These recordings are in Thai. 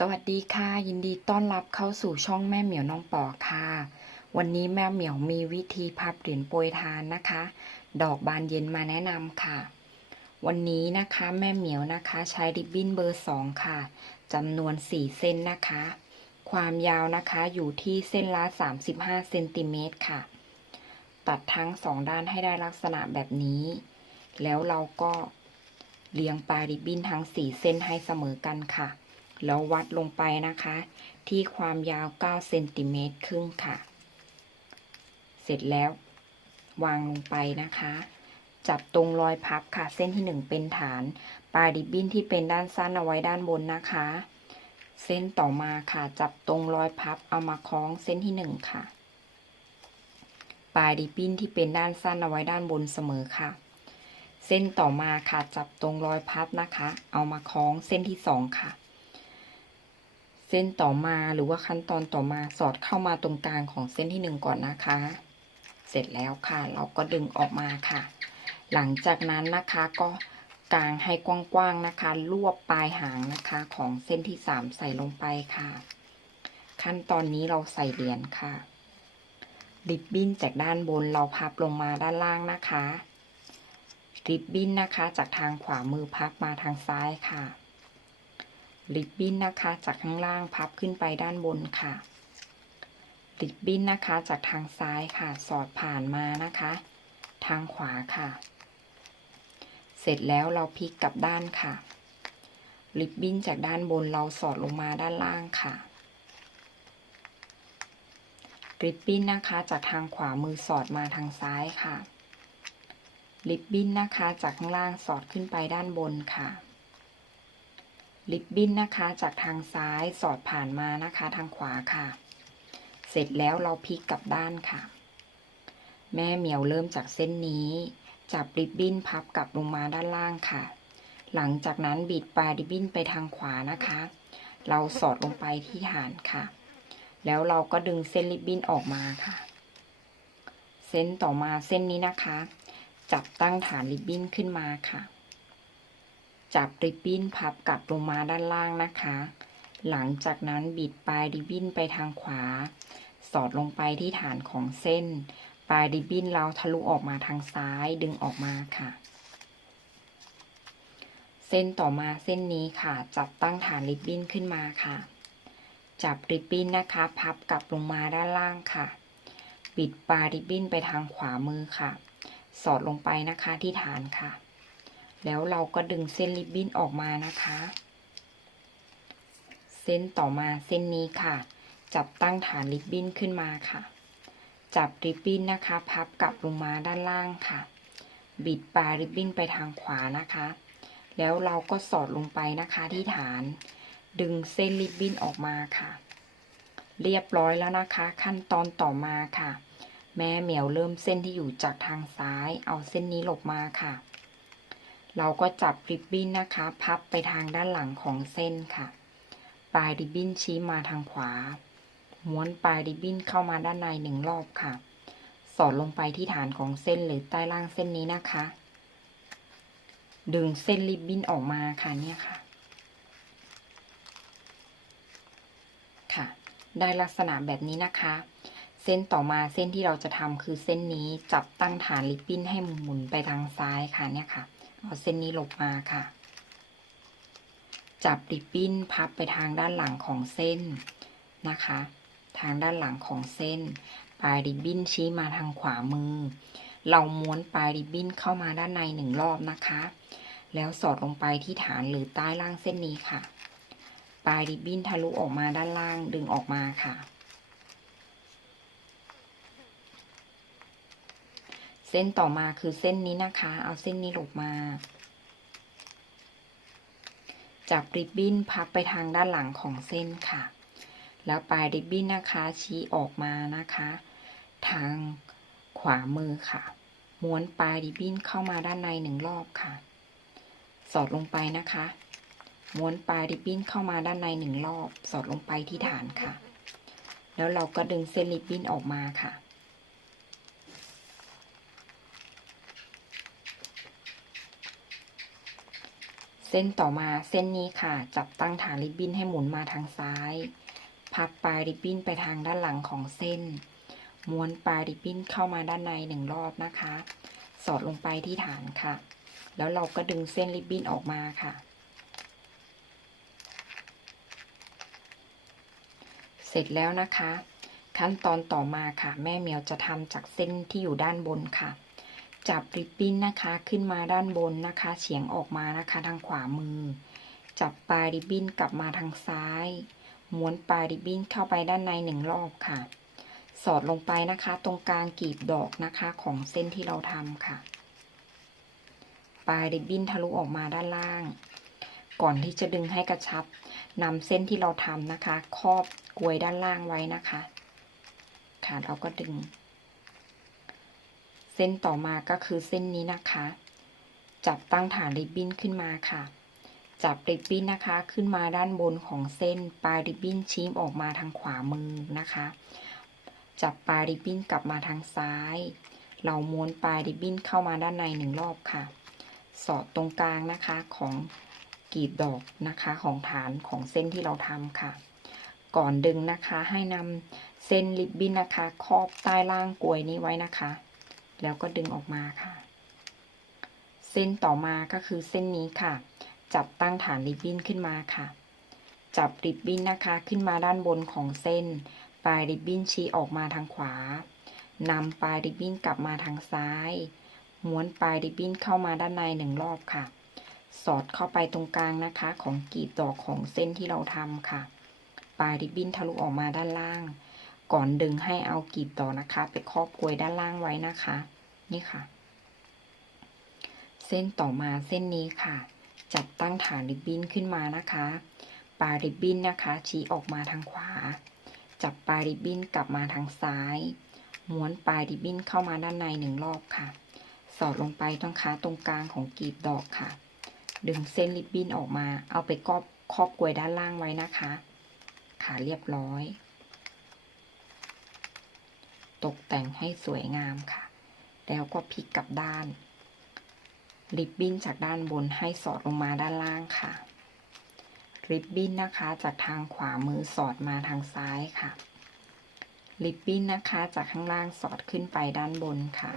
สวัสดีค่ะ ยินดีต้อนรับเข้าสู่ช่องแม่เหมียวน้องปอค่ะ วันนี้แม่เหมียวมีวิธีพับเหรียญโปรยทานนะคะ ดอกบานเย็นมาแนะนำค่ะ วันนี้นะคะแม่เหมียวนะคะใช้ริบบิ้นเบอร์สองค่ะจำนวน4เส้นนะคะ ความยาวนะคะอยู่ที่เส้นละ35เซนติเมตรค่ะ ตัดทั้งสองด้านให้ได้ลักษณะแบบนี้ แล้วเราก็เรียงปลายริบบิ้นทั้ง4เส้นให้เสมอกันค่ะ แล้ววัดลงไปนะคะ ที่ความยาว9เซนติเมตรครึ่งค่ะ เสร็จแล้ว วางลงไปนะคะ จับตรงรอยพับค่ะ เส้นที่ 1 เป็นฐาน ปลายริบบิ้นที่เป็นด้านสั้นเอาไว้ด้านบนนะคะ เส้นต่อมาค่ะ จับตรงรอยพับเอามาคล้องเส้นที่ 1 ค่ะ ปลายริบบิ้นที่เป็นด้านสั้นเอาไว้ด้านบนเสมอค่ะเส้นต่อมาค่ะจับตรงรอยพับนะคะ เอามาคล้องเส้นที่2ค่ะ เส้นต่อมาหรือว่าขั้นตอนต่อมาสอดเข้ามาตรงกลางของเส้นที่หนึ่งก่อนนะคะ เสร็จแล้วค่ะ เราก็ดึงออกมาค่ะ หลังจากนั้นนะคะก็กางให้กว้างๆนะคะ รวบปลายหางนะคะของเส้นที่สามใส่ลงไปค่ะ ขั้นตอนนี้เราใส่เหรียญค่ะริบบิ้นจากด้านบนเราพับลงมาด้านล่างนะคะริบบิ้นนะคะ จากทางขวามือพับมาทางซ้ายค่ะ ริบบิ้นนะคะ จากข้างล่างพับขึ้นไปด้านบนค่ะ ริบบิ้นนะคะ จากทางซ้ายค่ะ สอดผ่านมานะคะ ทางขวาค่ะ เสร็จแล้วเราพลิกกลับด้านค่ะ ริบบิ้นจากด้านบนเราสอดลงมาด้านล่างค่ะ ริบบิ้นนะคะ จากทางขวามือสอดมาทางซ้ายค่ะ ริบบิ้นนะคะ จากข้างล่างสอดขึ้นไปด้านบนค่ะ ริบบิ้นนะคะจากทางซ้ายสอดผ่านมานะคะทางขวาค่ะ เสร็จแล้วเราพลิกกลับด้านค่ะ แม่เหมียวเริ่มจากเส้นนี้ จับริบบิ้นพับกลับลงมาด้านล่างค่ะ หลังจากนั้นบิดปลายริบบิ้นไปทางขวานะคะ เราสอดลงไปที่ฐานค่ะ แล้วเราก็ดึงเส้นริบบิ้นออกมาค่ะ เส้นต่อมาเส้นนี้นะคะ จับตั้งฐานริบบิ้นขึ้นมาค่ะ จับริบบิ้นพับกลับลงมาด้านล่างนะคะ หลังจากนั้นบิดปลายริบบิ้นไปทางขวา สอดลงไปที่ฐานของเส้น ปลายริบบิ้นเราทะลุออกมาทางซ้ายดึงออกมาค่ะ เส้นต่อมาเส้นนี้ค่ะ จับตั้งฐานริบบิ้นขึ้นมาค่ะ จับริบบิ้นนะคะ พับกลับลงมาด้านล่างค่ะ บิดปลายริบบิ้นไปทางขวามือค่ะ สอดลงไปนะคะที่ฐานค่ะ แล้วเราก็ดึงเส้นริบบิ้นออกมานะคะ เส้นต่อมาเส้นนี้ค่ะ จับตั้งฐานริบบิ้นขึ้นมาค่ะ จับริบบิ้นนะคะ พับกลับลงมาด้านล่างค่ะ บิดปลายริบบิ้นไปทางขวานะคะ แล้วเราก็สอดลงไปนะคะที่ฐาน ดึงเส้นริบบิ้นออกมาค่ะ เรียบร้อยแล้วนะคะ ขั้นตอนต่อมาค่ะ แม่เหมียวเริ่มเส้นที่อยู่จากทางซ้าย เอาเส้นนี้หลบมาค่ะ เราก็จับริบบิ้นนะคะ พับไปทางด้านหลังของเส้นค่ะ ปลายริบบิ้นชี้มาทางขวา ม้วนปลายริบบิ้นเข้ามาด้านในหนึ่งรอบค่ะ สอดลงไปที่ฐานของเส้นหรือใต้ล่างเส้นนี้นะคะ ดึงเส้นริบบิ้นออกมาค่ะเนี่ยค่ะ ค่ะ ได้ลักษณะแบบนี้นะคะ เส้นต่อมาเส้นที่เราจะทำคือเส้นนี้จับตั้งฐานริบบิ้นให้หมุนไปทางซ้ายค่ะเนี่ยค่ะ เอาเส้นนี้หลบมาค่ะ จับริบบิ้นพับไปทางด้านหลังของเส้นนะคะ ทางด้านหลังของเส้น ปลายริบบิ้นชี้มาทางขวามือ เราม้วนปลายริบบิ้นเข้ามาด้านในหนึ่งรอบนะคะ แล้วสอดลงไปที่ฐานหรือใต้ล่างเส้นนี้ค่ะ ปลายริบบิ้นทะลุออกมาด้านล่างดึงออกมาค่ะ เส้นต่อมาคือเส้นนี้นะคะ เอาเส้นนี้หลบมา จับริบบิ้นพับไปทางด้านหลังของเส้นค่ะ แล้วปลายริบบิ้นนะคะ ชี้ออกมานะคะ ทางขวามือค่ะ ม้วนปลายริบบิ้นเข้ามาด้านในหนึ่งรอบค่ะ สอดลงไปนะคะ ม้วนปลายริบบิ้นเข้ามาด้านในหนึ่งรอบ สอดลงไปที่ฐานค่ะ แล้วเราก็ดึงเส้นริบบิ้นออกมาค่ะ สส้นต่อมาเส้นนี้ค่ะ จับตั้งฐานริบบิ้นให้หมุนมาทางซ้าย พับปลายริบบิ้นไปทางด้านหลังของเส้น ม้วนปลายริบบิ้นเข้ามาด้านในหนึ่งรอบนะคะ สอดลงไปที่ฐานค่ะ แล้วเราก็ดึงเส้นริบบิ้นออกมาค่ะ เสร็จแล้วนะคะ ขั้นตอนต่อมาค่ะ แม่เมียวจะทำจากเส้นที่อยู่ด้านบนค่ะ จับริบบิ้นนะคะขึ้นมาด้านบนนะคะเฉียงออกมานะคะทางขวามือ จับปลายริบบิ้นกลับมาทางซ้าย ม้วนปลายริบบิ้นเข้าไปด้านในหนึ่งรอบค่ะ สอดลงไปนะคะ ตรงกลางกลีบดอกนะคะของเส้นที่เราทำค่ะ ปลายริบบิ้นทะลุออกมาด้านล่าง ก่อนที่จะดึงให้กระชับนำเส้นที่เราทำนะคะ ครอบกลวยด้านล่างไว้นะคะ ค่ะเราก็ดึง เส้นต่อมาก็คือเส้นนี้นะคะ จับตั้งฐานริบบิ้นขึ้นมาค่ะ จับริบบิ้นนะคะขึ้นมาด้านบนของเส้น ปลายริบบิ้นชี้ออกมาทางขวามือนะคะ จับปลายริบบิ้นกลับมาทางซ้าย เราม้วนปลายริบบิ้นเข้ามาด้านในหนึ่งรอบค่ะ สอดตรงกลางนะคะของกีบดอกนะคะของฐานของเส้นที่เราทำค่ะ ก่อนดึงนะคะให้นำเส้นริบบิ้นนะคะ ครอบใต้ล่างกลวยนี้ไว้นะคะ แล้วก็ดึงออกมาค่ะ เส้นต่อมาก็คือเส้นนี้ค่ะ จับตั้งฐานริบบิ้นขึ้นมาค่ะ จับริบบิ้นนะคะขึ้นมาด้านบนของเส้น ปลายริบบิ้นชี้ออกมาทางขวานำปลายริบบิ้นกลับมาทางซ้าย ม้วนปลายริบบิ้นเข้ามาด้านในหนึ่งรอบค่ะ สอดเข้าไปตรงกลางนะคะ ของกลีบดอกของเส้นที่เราทำค่ะ ปลายริบบิ้นทะลุออกมาด้านล่าง ก่อนดึงให้เอากีบดอนะคะ ไปครอบกลวยด้านล่างไว้นะคะ นี่ค่ะ เส้นต่อมาเส้นนี้ค่ะ จับตั้งฐานริบบิ้นขึ้นมานะคะปลายริบบิ้นนะคะชี้ออกมาทางขวา จับปลายริบบิ้นกลับมาทางซ้าย ม้วนปลายริบบิ้นเข้ามาด้านในหนึ่งรอบค่ะ สอดลงไปตรงขาตรงกลางของกีบดอกค่ะ ดึงเส้นริบบิ้นออกมา เอาไปครอบครอบกลวยด้านล่างไว้นะคะ ค่ะเรียบร้อย ตกแต่งให้สวยงามค่ะ แล้วก็พลิกกลับด้าน ริบบิ้นจากด้านบนให้สอดลงมาด้านล่างค่ะ ริบบิ้นนะคะจากทางขวามือสอดมาทางซ้ายค่ะ ริบบิ้นนะคะจากข้างล่างสอดขึ้นไปด้านบนค่ะ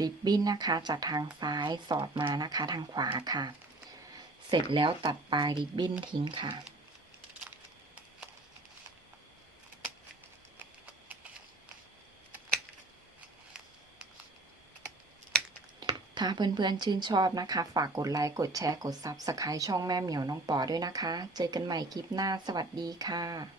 ริบบิ้นนะคะจากทางซ้ายสอดมานะคะทางขวาค่ะ เสร็จแล้วตัดปลายริบบิ้นทิ้งค่ะาเพื่อนๆชื่นชอบนะคะ ฝากกดไลค์กดแชร์กดซับสไครต์ช่องแม่เหมียวน้องปอด้วยนะคะ เจอกันใหม่คลิปหน้าสวัสดีค่ะ